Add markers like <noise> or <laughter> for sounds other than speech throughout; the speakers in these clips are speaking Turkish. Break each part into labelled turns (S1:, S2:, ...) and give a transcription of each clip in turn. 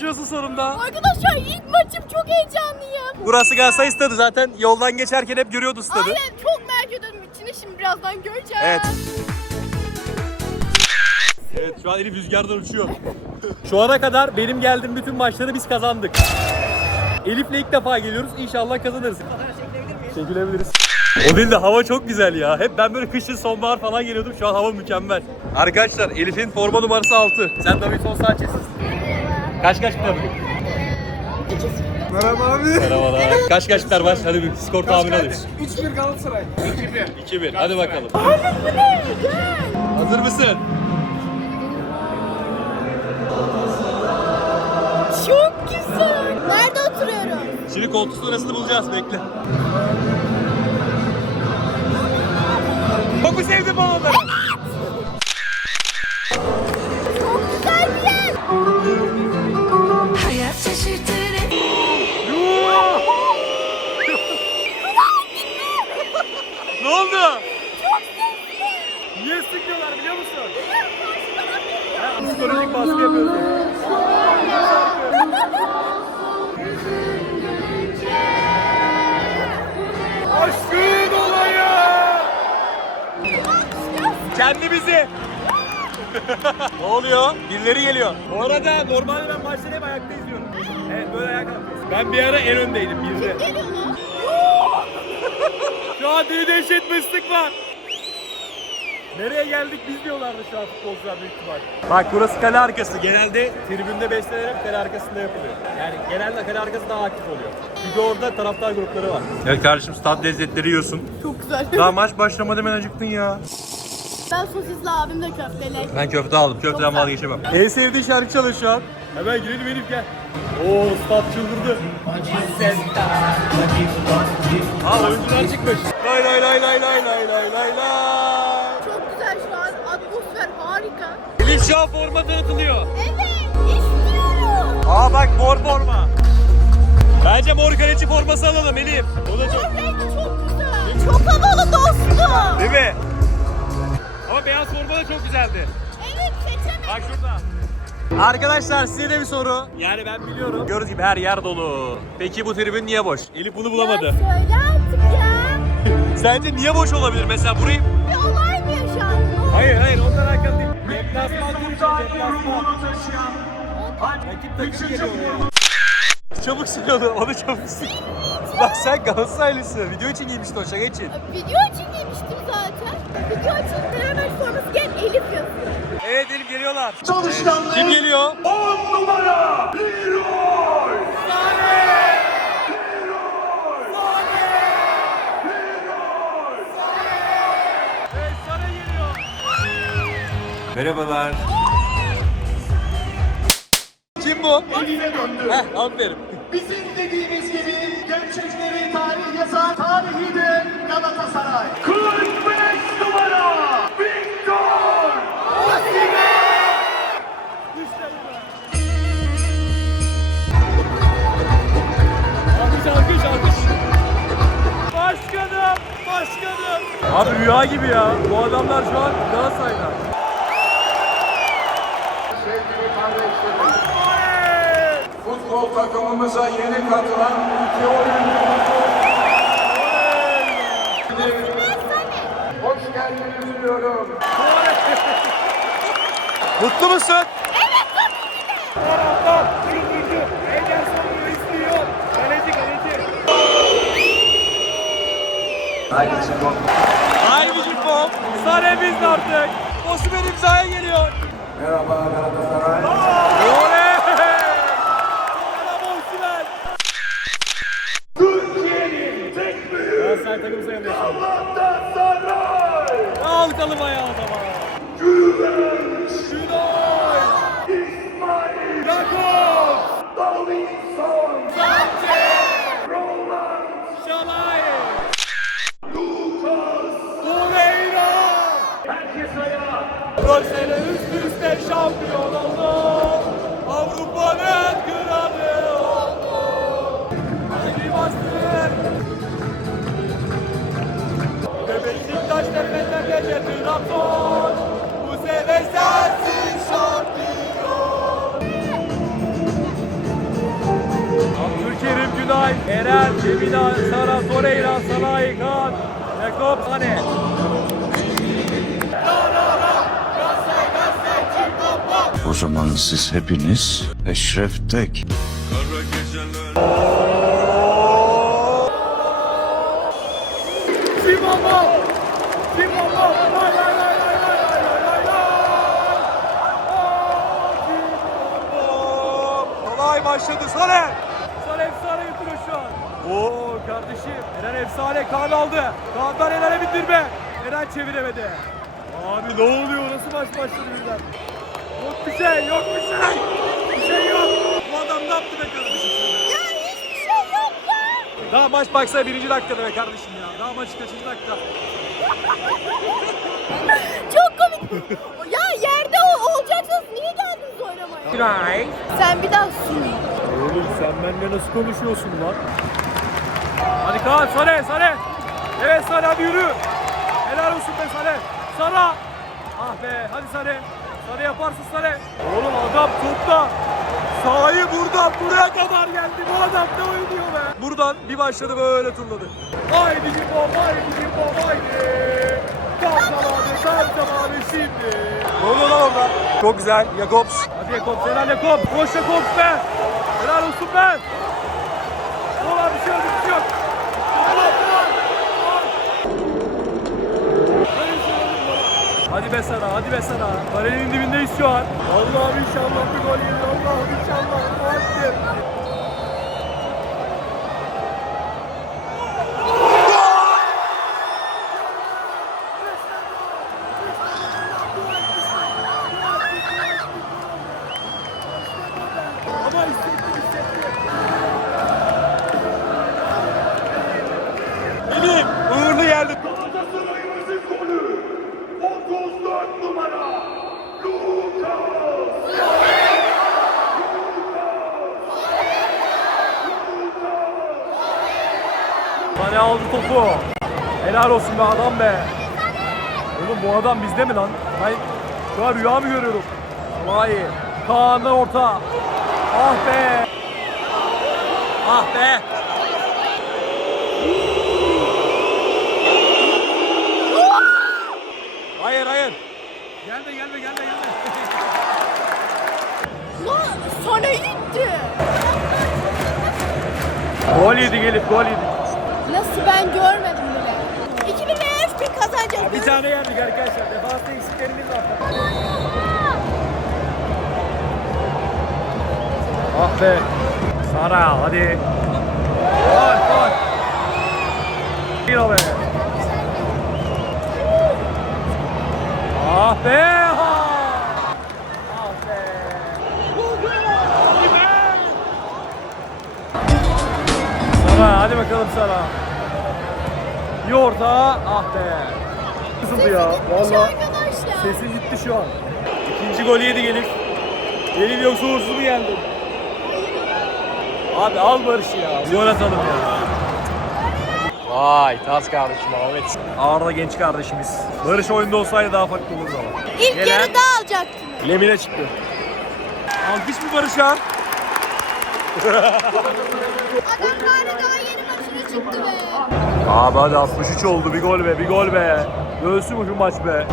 S1: kavuşuyorsun sonunda.
S2: Arkadaşlar ilk maçım çok heyecanlıyım.
S1: Burası Galatasaray stadı zaten yoldan geçerken hep görüyordu stadı.
S2: Aynen çok merak ediyorum içini şimdi birazdan göreceğiz.
S1: Evet. Evet şu an Elif rüzgardan uçuyor. şu ana kadar benim geldiğim bütün maçları biz kazandık. Elif'le ilk defa geliyoruz. İnşallah kazanırız. Çekilebiliriz. O değil de hava çok güzel ya. Hep ben böyle kışın sonbahar falan geliyordum. Şu an hava mükemmel. Arkadaşlar Elif'in forma numarası 6. Sen Davinson Sanchez'sin. Kaç kaç biter bugün?
S3: Merhaba abi.
S1: Merhabalar. Kaç kaç biter maç? Hadi bir skor tahmini alayım.
S3: 3-1 Galatasaray. 2-1.
S1: 2-1. Hadi bakalım.
S2: Anne bu ne?
S1: Hazır mısın?
S2: Çok güzel. Nerede oturuyorum?
S1: Şimdi koltuk sırasını bulacağız. Bekle. Çok mu sevdin balonları? Baskı yapıyoruz. Aşkın olayı! Kendimizi! <laughs> ne oluyor? Birileri geliyor. Bu arada normalde ben maçları hep ayakta izliyorum. Evet böyle ayakta. Ben bir ara en öndeydim birde. Şu an bir dehşet mıslık var. Nereye geldik biz diyorlardı şu an futbolcular büyük ihtimal. Bak burası kale arkası. Genelde tribünde beslenerek kale arkasında yapılıyor. Yani genelde kale arkası daha aktif oluyor. Çünkü orada taraftar grupları var. Evet kardeşim stat lezzetleri yiyorsun.
S2: Çok güzel.
S1: Daha maç başlamadan hemen acıktın ya.
S2: Ben sosisli abim de köfteli.
S1: Ben köfte aldım. Köfteden vazgeçemem. En sevdiğin şarkı çalıyor şu an. Hemen girelim Elif gel. Oo stat çıldırdı. Ha oyuncular çıkmış. Lay lay lay lay lay lay lay lay lay.
S2: Çok güzel şu an. Atmosfer
S1: an forma tanıtılıyor.
S2: Evet. istiyorum.
S1: Aa bak mor forma. Bence mor kaleci forması alalım Elif. O da çok...
S2: Renk çok güzel. Çok havalı dostum.
S1: Değil mi? Ama beyaz forma da çok güzeldi.
S2: Evet seçemedim.
S1: Bak şurada. Arkadaşlar size de bir soru. Yani ben biliyorum. Gördüğünüz gibi her yer dolu. Peki bu tribün niye boş? Elif bunu
S2: Ya
S1: bulamadı.
S2: söyle artık ya. <laughs>
S1: Sence niye boş olabilir mesela burayı?
S2: Bir olay mı yaşandı?
S1: Hayır hayır ondan. Deplasman değil deplasman. Rakip takım geliyor oraya. Çabuk siliyordu, onu çabuk sil. Bak sen Galatasaraylısın. Video için giymiştin o şaka için.
S2: Video için giymiştim zaten. Video için beraber forması gel Elif yazıyor.
S1: Evet Elif geliyorlar.
S3: Çalışkanlığı.
S1: Kim geliyor?
S3: 10 numara. Leroy.
S4: Merhabalar.
S1: Kim bu?
S3: Eline döndü.
S1: Heh aferin.
S3: Bizim dediğimiz gibi gençleri tarih yazan tarihi de Galatasaray. 45 numara. Victor.
S1: Alkış alkış alkış. Başkanım, başkanım. Abi rüya gibi ya. Bu adamlar şu an Galatasaray'da.
S4: Futbol takımımıza yeni katılan ülke oyuncusu. Hoş geldiniz diyorum. <laughs>
S1: Mutlu musun? Evet Taraftar, çıldırdı. Eder sonunu istiyor. Kaleci kaleci.
S4: Haydi çıkın.
S1: Haydi Cipom. Sare bizde artık. Osman imzaya geliyor.
S4: Merhaba Galatasaray.
S1: Dört sene üst üste
S3: şampiyon
S1: oldu.
S3: Avrupa'nın
S1: kralı
S3: oldu. Hadi
S1: bastır.
S3: Ve
S1: Beşiktaş
S3: tepetepe Trabzon.
S1: Bu sene sensin şampiyon. Abdülkerim Günay, Eren, Cemil Sara, Torreira, Salah İlkan, Jakob Hane. Lay lay lay lay! Aa, Simama! Kolay başladı Sane! Sane efsane götürüyor şu an. Oo kardeşim. Eren efsane Kaan aldı. Kaan'dan Eren'e bindirme. Eren çeviremedi. Abi ne oluyor? Nasıl maç başladı birden? Yok bir şey, yok bir şey. Bir şey yok. Bu adam ne yaptı be kardeşim?
S2: Ya hiçbir şey yok ya.
S1: Daha maç baksa birinci dakikada be kardeşim ya. Daha maç kaçıncı dakika? <laughs>
S2: Çok komik. ya yerde o olacaksınız. Niye geldiniz oynamaya?
S1: Günaydın.
S2: Sen bir daha sun.
S1: Oğlum sen benimle nasıl konuşuyorsun lan? Hadi Kaan, Sare, Sare. Evet Sare hadi yürü. Helal olsun be Sare. Sara. Ah be, hadi Sare. Sare yaparsın Sare. Oğlum adam topta. Sahayı buradan buraya kadar geldi. Bu adam ne oynuyor be? Buradan bir başladı böyle turladı. Haydi Cimbom, haydi Cimbom, haydi. Tam zamanı, tam zamanı şimdi. Ne oluyor lan orada? Çok güzel, Jakobs. Hadi Jakobs, helal Jakobs. Koş Jakobs be. Helal olsun be. Ulan bir şey yok, bir şey yok. Ulan, ulan, ulan. Böyle bir şey olur mu? Hadi be Sara, hadi be Sara. Kalenin dibindeyiz şu an. Allah'ım inşallah bir gol gelir. Aldı topu. Helal olsun be adam be. Oğlum bu adam bizde mi lan? Ben şu an rüya mı görüyorum? Vay. Kaan'dan orta. Ah be. Ah be. Sara hadi. Gol gol. Bir o be. Ah be. Ah be. Sara hadi bakalım Sara. Bir orta. Ah be. Kızıldı ya.
S2: Arkadaşlar.
S1: sesim gitti şu an. İkinci golü yedi Elif. Elif yoksa uğursuz mu geldi? Abi al Barış'ı ya. Gol atalım ya. Vay Tas kardeşim Ahmet. Arda genç kardeşimiz. Barış oyunda olsaydı daha farklı olurdu ama.
S2: İlk
S1: Gelen-
S2: yarıda alacaktınız.
S1: Lemine çıktı. Alkış mı Barış'a?
S2: Adam bari daha yeni maçına çıktı be.
S1: Abi hadi 63 oldu bir gol be bir gol be. Göğsü mü şu maç be?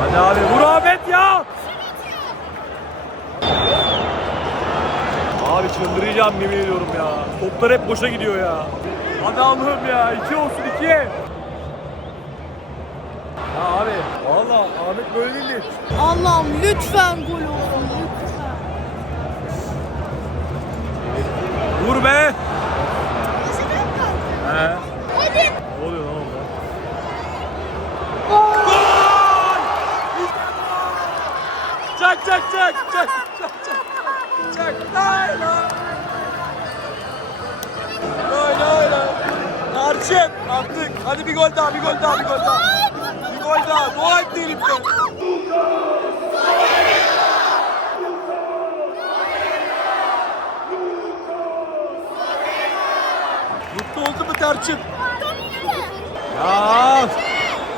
S1: Hadi abi vur Ahmet ya. Abi çıldıracağım yemin ediyorum ya. Toplar hep boşa gidiyor ya. Allah'ım ya. iki olsun iki. Ya abi valla Ahmet böyle değil.
S2: Allah'ım lütfen gol olsun
S1: Açın. Ya.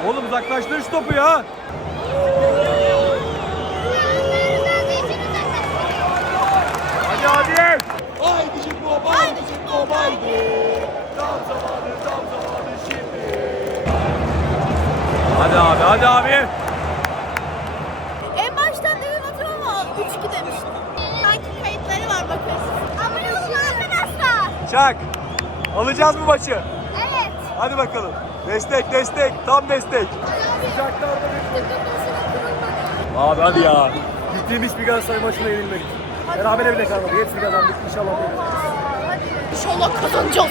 S1: Oğlum uzaklaştır şu topu ya. Hadi hadi. Haydi Jimbo, haydi Jimbo, haydi. Tam zamanı, tam zamanı şimdi. Hadi abi, hadi abi. En baştan dedim hatırlama 3-2 demiştim. Sanki kayıtları var bakarız. Ama yolunu asla. Çak. Alacağız mı
S2: başı?
S1: Hadi bakalım. Destek destek. Tam destek. Sıcaklar da Abi hadi ya. Gittiğim hiçbir Galatasaray maçına yenilmedik. Berabere bile kalmadık. Hepsini kazandık. İnşallah yenilmeyiz.
S2: İnşallah kazanacağız.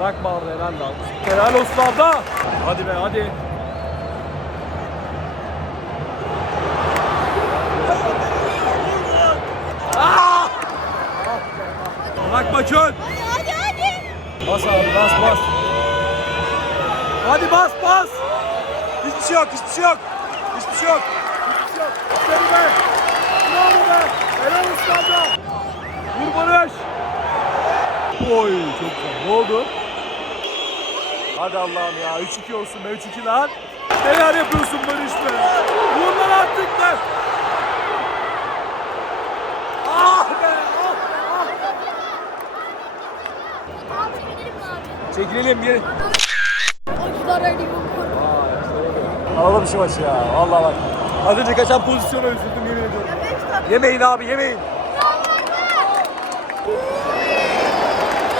S1: Bırakma Arda helal lan. Helal olsun Arda. Hadi be hadi. Ah! Bırakma çöl.
S2: Hadi hadi.
S1: Bas abi bas bas. Hadi bas bas. Hiçbir şey yok hiçbir şey yok. Hiçbir şey yok. Hiçbir şey yok. Aferin be. Bravo be. Helal olsun Arda. Vur Barış. Oy çok güzel. Ne oldu? Hadi Allah'ım ya 3-2 olsun be 3-2 lan. Neler yapıyorsun Barış be? Vur lan artık be. Ah be ah be ah be. Çekilelim gel.
S2: Acılar arıyorum.
S1: Alalım şu maçı ya. Vallahi bak. Az önce kaçan pozisyona üzüldüm yemin ediyorum. Yemeyin abi yemeyin.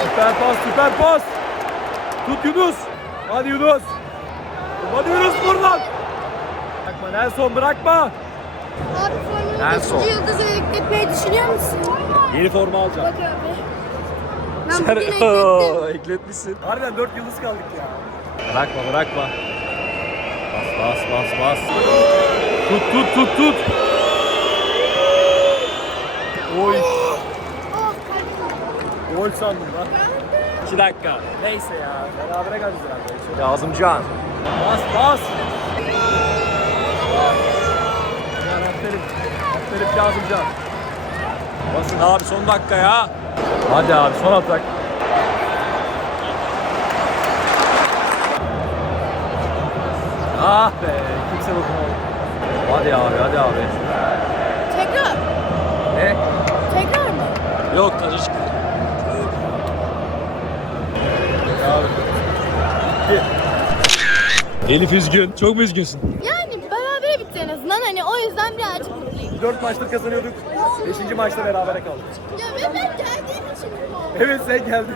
S1: Süper pas süper pas. Tut Yunus. Hadi Yunus. Hadi Yunus vur lan. Bırakma Nelson bırakma.
S2: Abi
S1: Nelson.
S2: 5. yıldızı ekletmeyi düşünüyor musun?
S1: Yeni forma alacağım.
S2: Bak abi. Ben bugün eklettim. <laughs>
S1: ekletmişsin. Harbiden 4 yıldız kaldık ya. Bırakma bırakma. Bas bas bas bas. Tut tut tut tut. Oy. Gol sandım lan. 2 dakika. Neyse ya. Berabere kalacağız herhalde. Yazımcan. Bas bas. Can aferin. Aferin Kazımcan. Basın abi son dakika ya. Hadi abi son atak. Ah be kimse dokunamadı. Hadi abi hadi abi.
S2: Tekrar.
S1: Ne?
S2: Tekrar mı?
S1: Yok tadı çıktı. Abi. Bitti. Elif üzgün. Çok mu üzgünsün?
S2: Yani berabere bitti en azından hani o yüzden birazcık mutluyum.
S1: 4 maçtır kazanıyorduk. 5. maçta berabere kaldık.
S2: Ya ben geldiğim için?
S1: Evet sen geldin.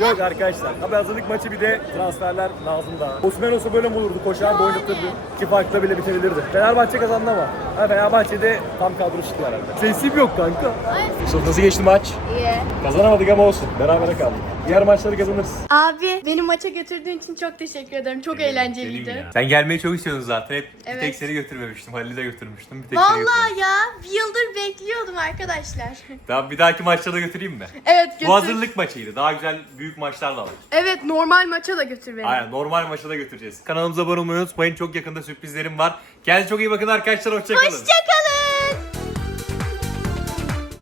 S1: Yok arkadaşlar. Abi hazırlık maçı bir de transferler lazım daha. Osman olsa böyle mi olurdu? Koşar oynatırdı. İki farkla bile bitebilirdi. Fenerbahçe kazandı ama. Ha Fenerbahçe'de tam kadro çıktı herhalde. Sesim yok kanka.
S2: Ay.
S1: Yusuf nasıl geçti maç?
S2: İyi.
S1: Kazanamadık ama olsun. Berabere kaldık. Diğer maçları kazanırız.
S5: Abi beni maça götürdüğün için çok teşekkür ederim. Çok eğlenceliydi.
S1: Sen gelmeyi çok istiyordun zaten. Hep bir
S5: Evet.
S1: tek seni götürmemiştim. Halil'i de götürmüştüm. Bir tek seni
S5: Vallahi ya bir yıldır bekliyordum arkadaşlar.
S1: Tamam bir dahaki maçta da götüreyim mi?
S5: evet götür.
S1: Bu hazırlık maçıydı. Daha güzel büyük maçlar da var.
S5: Evet normal maça da götür beni.
S1: Aynen normal maça da götüreceğiz. Kanalımıza abone olmayı unutmayın. Çok yakında sürprizlerim var. Kendinize çok iyi bakın arkadaşlar. Hoşçakalın.
S5: Hoşçakalın.